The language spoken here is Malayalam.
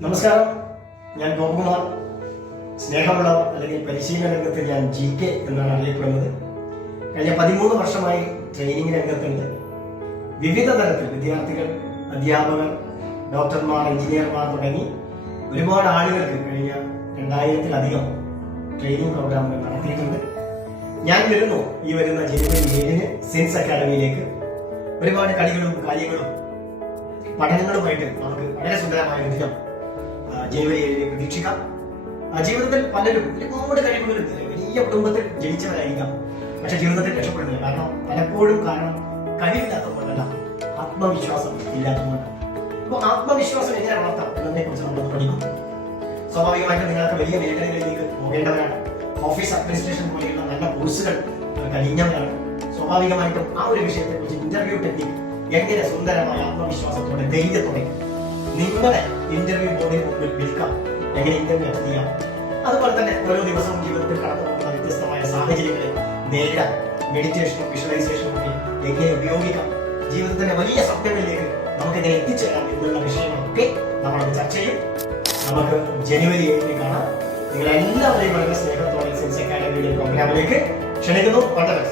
നമസ്കാരം. ഞാൻ ഗോപകുമാർ. സ്നേഹമുള്ളവർ അല്ലെങ്കിൽ പരിശീലന രംഗത്ത് ഞാൻ ജി കെ എന്നാണ് അറിയപ്പെടുന്നത്. കഴിഞ്ഞ പതിമൂന്ന് വർഷമായി ട്രെയിനിങ് രംഗത്തുണ്ട്. വിവിധ തരത്തിൽ വിദ്യാർത്ഥികൾ അധ്യാപകർ ഡോക്ടർമാർ എഞ്ചിനീയർമാർ തുടങ്ങി ഒരുപാട് ആളുകൾക്ക് കഴിഞ്ഞ രണ്ടായിരത്തിലധികം ട്രെയിനിങ് പ്രോഗ്രാമുകൾ നടത്തിയിട്ടുണ്ട്. ഞാൻ വരുന്നു ഈ വരുന്ന ജനുവരി ഏഴിന് സിൻസ് അക്കാദമിയിലേക്ക് ഒരുപാട് കളികളും കാര്യങ്ങളും പഠനങ്ങളുമായിട്ട് നമുക്ക് വളരെ സുന്ദരമായ ഒരു ആ, ജനുവരി ഏഴിന് പ്രതീക്ഷിക്കാം ജീവിതത്തിൽ പലരും ഒരുപാട് കഴിവുകളുണ്ട് വലിയ കുടുംബത്തിൽ ജനിച്ചവരായിരിക്കാം. പക്ഷെ ജീവിതത്തിൽ രക്ഷപ്പെടുന്നില്ല. കാരണം പലപ്പോഴും കാരണം കഴിവില്ലാത്തതുകൊണ്ടല്ല ആത്മവിശ്വാസം ഇല്ലാത്തതുകൊണ്ട് അപ്പോൾ ആത്മവിശ്വാസം എങ്ങനെ വളർത്താം? എന്നതിനെ കുറിച്ച് നമ്മൾ പഠിക്കും. സ്വാഭാവികമായിട്ടും നിങ്ങൾക്ക് വലിയ മേഖലകളിലേക്ക് പോകേണ്ടവരാണ്. ഓഫീസ് അഡ്മിനിസ്ട്രേഷൻ പോലെയുള്ള നല്ല കോഴ്സുകൾ കഴിഞ്ഞവരാണ്. സ്വാഭാവികമായിട്ടും ആ ഒരു വിഷയത്തെ കുറിച്ച് ഇന്റർവ്യൂ ടെക്നിക് എങ്ങനെ സുന്ദരമായ ആത്മവിശ്വാസത്തോടെ ധൈര്യത്തോടെ നിങ്ങളെ ഇന്റർവ്യൂ ബോർഡിന് മുമ്പിൽ വിൽക്കാം എങ്ങനെ ഇന്റർവ്യൂ നടത്തിയാം അതുപോലെ തന്നെ ഓരോ ദിവസവും ജീവിതത്തിൽ കടന്നു പോകുന്ന വ്യത്യസ്തമായ സാഹചര്യങ്ങളെ നേരിടാൻ മെഡിറ്റേഷനും വിഷ്വലൈസേഷനും ഒക്കെ എങ്ങനെ ഉപയോഗിക്കാം. ജീവിതത്തിന്റെ വലിയ സ്വപ്നങ്ങളിലേക്ക് നമുക്ക് എങ്ങനെ എത്തിച്ചേരാം എന്നുള്ള വിഷയങ്ങളൊക്കെ നമ്മളത് ചർച്ച ചെയ്യും. നമുക്ക് ജനുവരി ഏഴിന് കാണാം. നിങ്ങളെല്ലാവരെയും വളരെ സ്നേഹത്തോടെ സെൻസ് അക്കാഡമിയുടെ പ്രോഗ്രാമിലേക്ക് ക്ഷണിക്കുന്നു. വളരെ